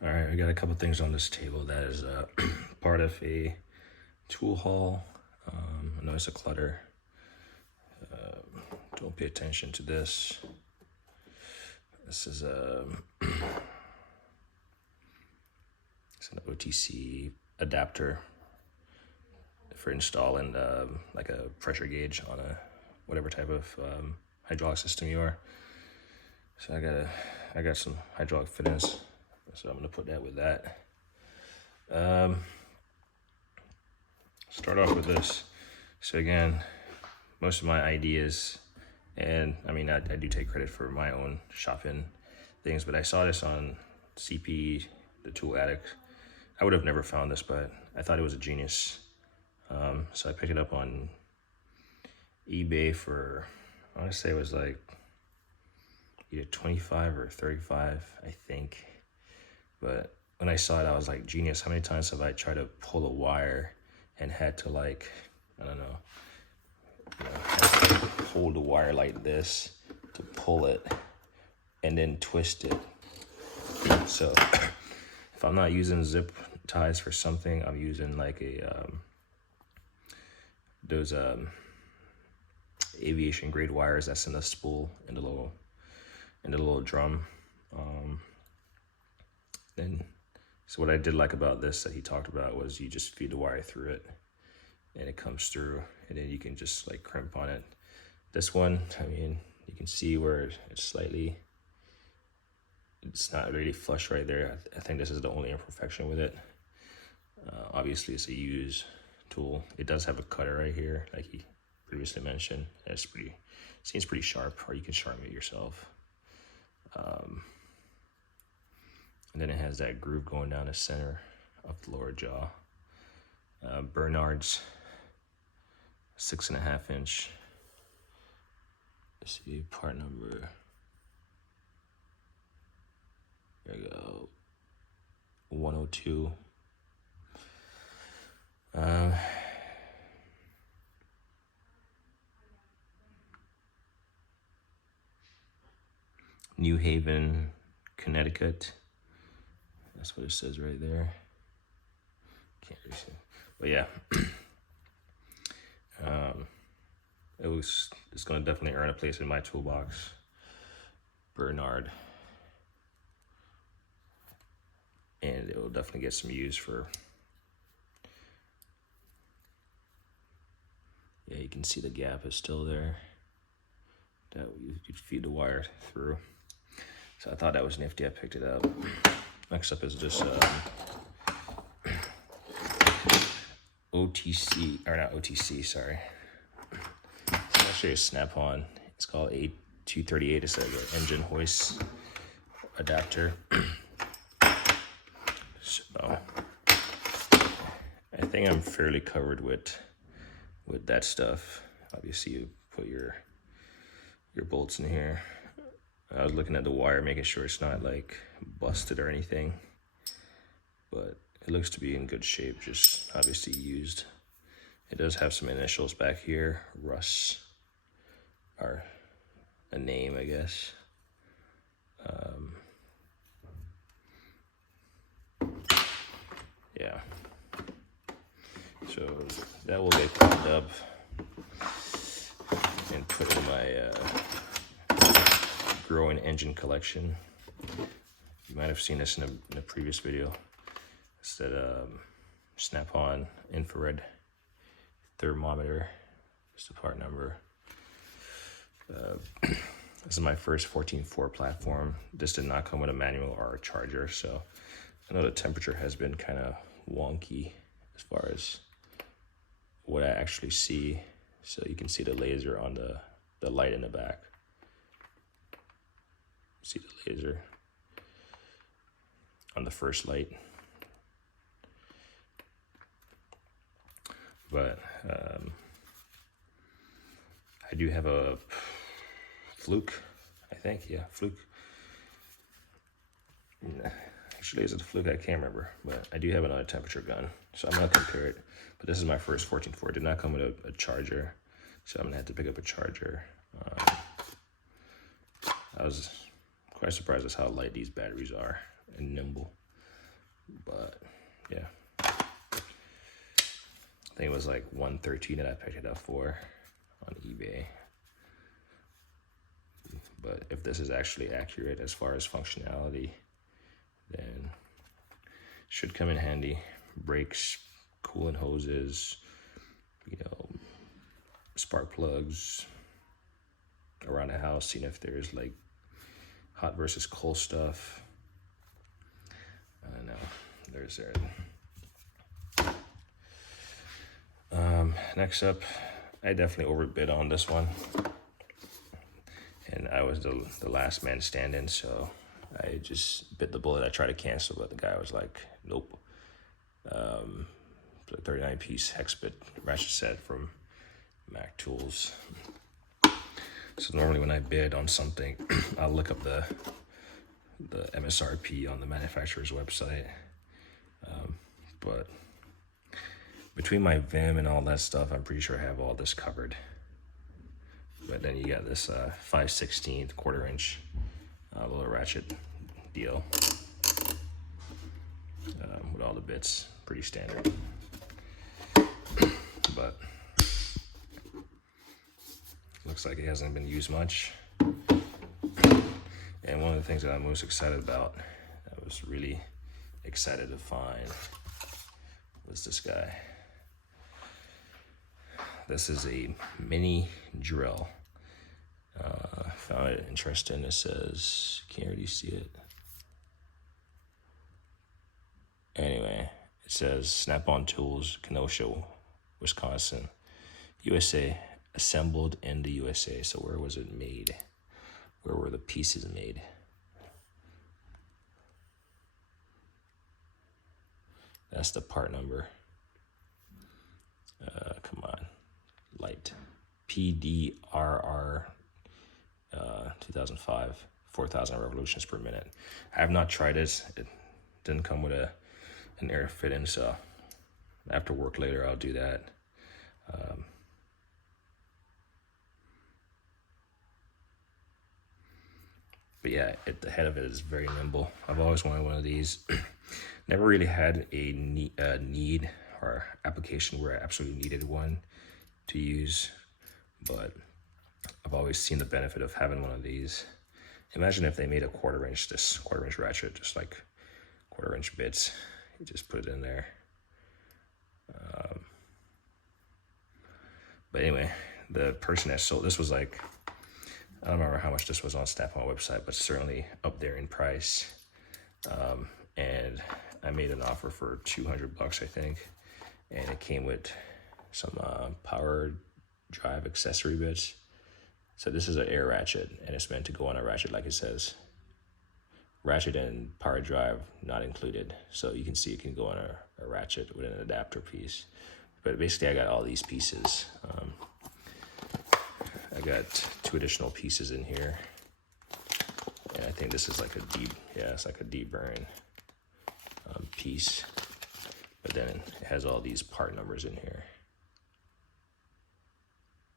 All right, I got a couple things on this table that is part of a tool haul. I know it's a clutter. Don't pay attention to this. This is it's an OTC adapter for installing like a pressure gauge on a whatever type of hydraulic system you are. So I got some hydraulic fittings, so I'm gonna put that with that. Start off with this. So again, most of my ideas, and I mean I do take credit for my own shopping things, but I saw this on CP, the Tool Addict. I would have never found this, but I thought it was a genius. So I picked it up on eBay for, I want to say it was like either 25 or 35, I think. But when I saw it, I was like, genius. How many times have I tried to pull a wire and had to, like, I don't know, had to hold the wire like this to pull it and then twist it. So if I'm not using zip ties for something, I'm using like a those aviation grade wires that's in the spool in the little drum. Then so what I did like about this that he talked about was you just feed the wire through it and it comes through, and then you can just like crimp on it. This one, I mean, you can see where it's not really flush right there. I think this is the only imperfection with it. Obviously it's a used tool. It does have a cutter right here, like he previously mentioned. Seems pretty sharp, or you can sharpen it yourself. And then it has that groove going down the center of the lower jaw. Bernard's 6.5 inch. Let's see, part number. There we go. 102. New Haven, Connecticut. That's what it says right there. Can't really see. But yeah. It's gonna definitely earn a place in my toolbox. Bernard. And it will definitely get some use for, yeah, you can see the gap is still there. That you could feed the wire through. So I thought that was nifty, I picked it up. Next up is this OTC, or not OTC, sorry. It's actually a snap-on. It's called A238. It's like an engine hoist adapter. So I think I'm fairly covered with that stuff. Obviously you put your bolts in here. I was looking at the wire, making sure it's not like busted or anything, but it looks to be in good shape, just obviously used. It does have some initials back here, Russ, or a name, I guess. Yeah. So that will get cleaned up and put in my growing engine collection. You might have seen this in a previous video. It's that snap-on infrared thermometer. Just the part number. This is my first 14.4 platform. This did not come with a manual or a charger, so I know the temperature has been kind of wonky as far as what I actually see. So you can see the laser on the light in the back. See the laser on the first light. But I do have a Fluke, I think, yeah, Fluke. Actually, is it a Fluke? I can't remember, but I do have another temperature gun, so I'm gonna compare it. But this is my first 14.4. It did not come with a charger, so I'm gonna have to pick up a charger. I was quite surprised at how light these batteries are and nimble. But yeah, I think it was like $113 that I picked it up for on eBay. But if this is actually accurate as far as functionality, then it should come in handy. Brakes, coolant hoses, you know, spark plugs around the house, seeing if there's like hot versus cold stuff. I don't know. There's there. Next up, I definitely overbid on this one, and I was the last man standing, so I just bit the bullet. I tried to cancel, but the guy was like, nope. The 39-piece Hex Bit Ratchet set from Mac Tools. So normally when I bid on something, I'll look up the MSRP on the manufacturer's website. But between my Vim and all that stuff, I'm pretty sure I have all this covered. But then you got this 5/16 1/4-inch little ratchet deal with all the bits, pretty standard. But looks like it hasn't been used much. And one of the things that I'm most excited about, I was really excited to find, was this guy. This is a mini drill. Found it interesting. It says, can't really see it. Anyway, it says Snap-on Tools, Kenosha, Wisconsin, USA, assembled in the USA. So where was it made? Where were the pieces made? That's the part number. Come on, light. PDRR 2005, 4,000 revolutions per minute. I have not tried this. It didn't come with an air fit-in, so after work later I'll do that. But yeah, the head of it is very nimble. I've always wanted one of these. Never really had a need or application where I absolutely needed one to use, but I've always seen the benefit of having one of these. Imagine if they made a 1/4-inch, this 1/4-inch ratchet, just like 1/4-inch bits. You just put it in there. But anyway, the person that sold this was like, I don't remember how much this was on Snap-on website, but certainly up there in price. And I made an offer for $200, I think, and it came with some power drive accessory bits. So this is an air ratchet, and it's meant to go on a ratchet, like it says. Ratchet and power drive not included. So you can see it can go on a ratchet with an adapter piece. But basically, I got all these pieces. I got 2 additional pieces in here. And I think this is like a deep, yeah, it's like a deburring piece. But then it has all these part numbers in here.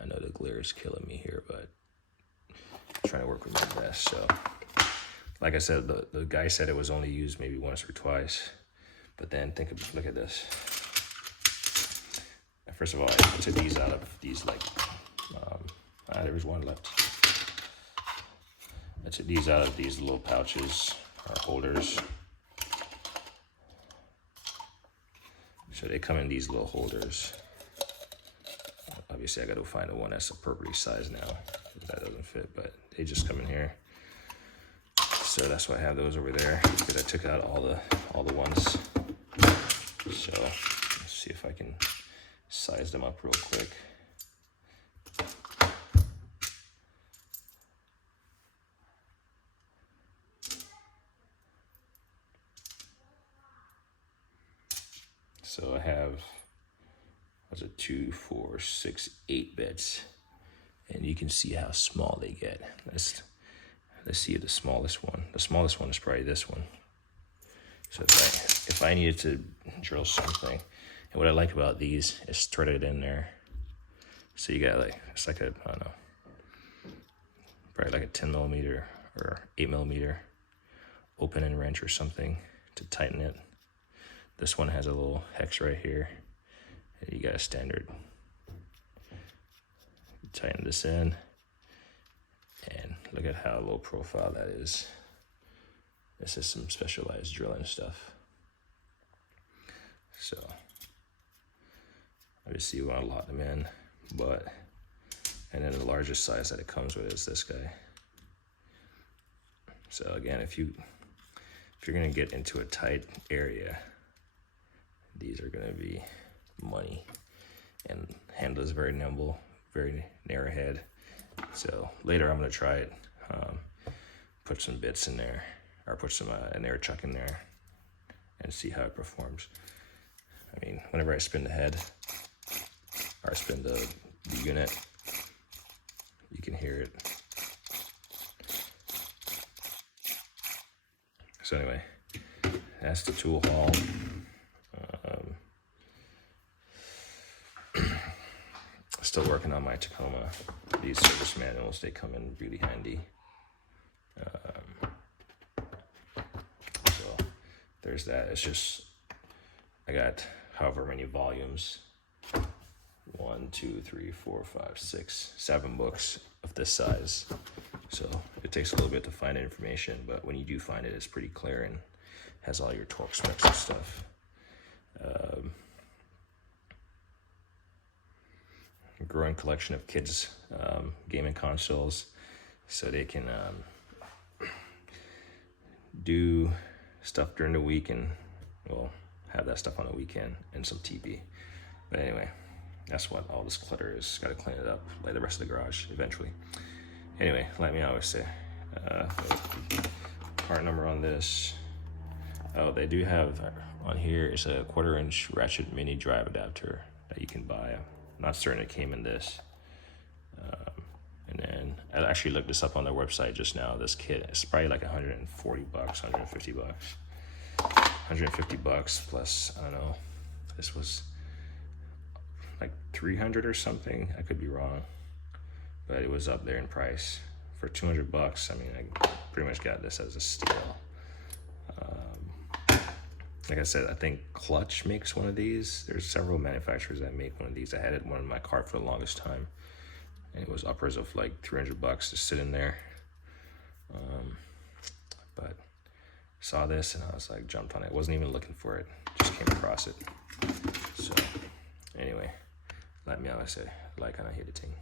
I know the glare is killing me here, but I'm trying to work with my best. So, like I said, the guy said it was only used maybe once or twice. But then look at this. First of all, I took these out of these like, there was one left. I took these out of these little pouches or holders. So they come in these little holders. Obviously, I got to find the one that's appropriately sized now. That doesn't fit, but they just come in here. So that's why I have those over there, because I took out all the ones. So let's see if I can size them up real quick. So I have, what's it, 2, 4, 6, 8 bits, and you can see how small they get. Let's see the smallest one. The smallest one is probably this one. So if I needed to drill something, and what I like about these is threaded in there. So you got like, it's like a, I don't know, probably like a 10mm or 8mm open and wrench or something to tighten it. This one has a little hex right here. And you got a standard. Tighten this in. And look at how low profile that is. This is some specialized drilling stuff. So obviously you want to lock them in, and then the largest size that it comes with is this guy. So again, if you're gonna get into a tight area, these are gonna be money. And handle is very nimble, very narrow head. So later I'm gonna try it, put some bits in there, or put some an air chuck in there and see how it performs. I mean, whenever I spin the head, or spin the unit, you can hear it. So anyway, that's the tool haul. Still working on my Tacoma. These service manuals, they come in really handy. So there's that. It's just, I got however many volumes, 1, 2, 3, 4, 5, 6, 7 books of this size. So it takes a little bit to find information, but when you do find it, it's pretty clear and has all your torque specs and stuff. A growing collection of kids gaming consoles, so they can do stuff during the week and, well, have that stuff on the weekend, and some TV. But anyway, that's what all this clutter is. Got to clean it up like the rest of the garage eventually. Anyway, like me always say, part number on this. Oh, they do have on here is a 1/4-inch ratchet mini drive adapter that you can buy. I'm not certain it came in this. And then I actually looked this up on their website just now. This kit is probably like $140, $150. $150 plus, I don't know, this was like 300 or something. I could be wrong, but it was up there in price. For $200, I mean, I pretty much got this as a steal. Like I said, I think Clutch makes one of these. There's several manufacturers that make one of these. I had it one in my cart for the longest time, and it was upwards of like $300 to sit in there. But saw this and I was like, jumped on it. Wasn't even looking for it, just came across it. So anyway, like me always say, like and I hate a ting.